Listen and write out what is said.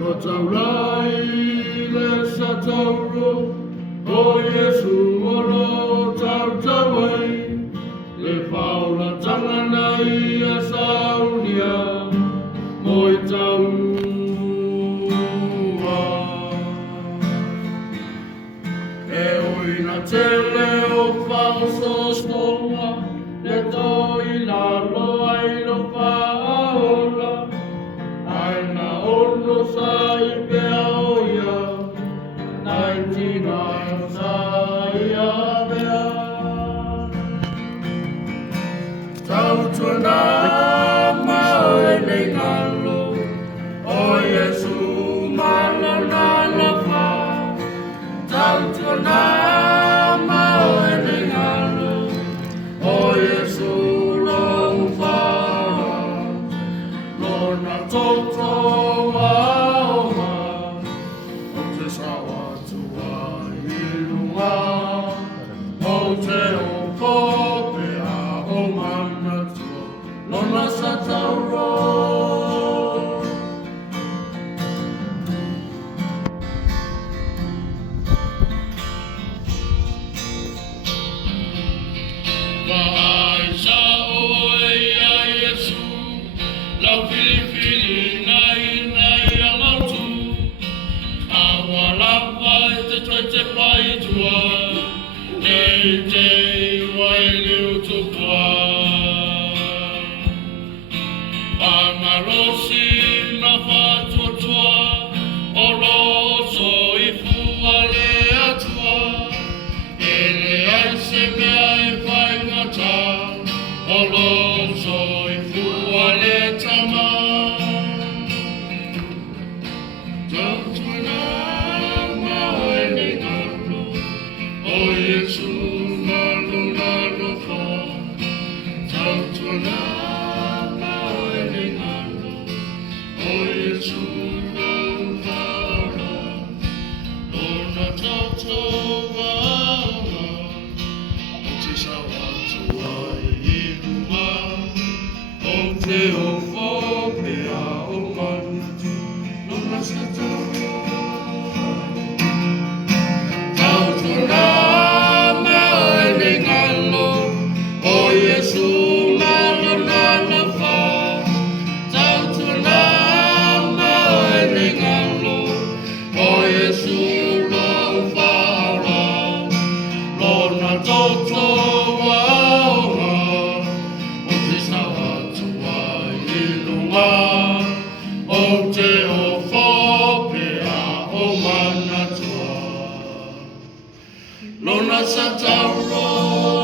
Pataurai le satauro, o Yesu oro tautawai, le paula tanganai a saunia, moi taua. E oina tele o pauso stonga, le toi la loa i lo paola, aina ono sai pe aoia, 99 sai a mea. Tautuana mao e nei ngalo, o Yesu malana la pa. Tautuana mao e nei ngalo, o Yesu lo fa. Lorna toto Aoga, o te sawa tua ilua, o te opo pea o mana tua, lorna sa tauro. Vai sa oe a Yesu, lau filifili nai amatu, awa lapa e te pai tua, nei te wai liu tupua. Pamarosi na whatuatua, o roso i fuale atua, ele ai se mea e whai ngata, o roso i fuale tama. Tautuana mao e nei ngalo, o Yesu maluna lofa. Tautuana mao e nei ngalo, o Yesu lofa. Lorna toto Aoga, o te sawa tua ilua, o te ofo pea o manatu, lorna sa tauro. Tautuana mao e nei ngalo, o Yesu malana la fa. Tautuana mao e nei ngalo, o Yesu lo fa'ara. Lorna toto Aoga, o te sawa tua ilua, o te ofo pea o mana tua, lorna sa tauro.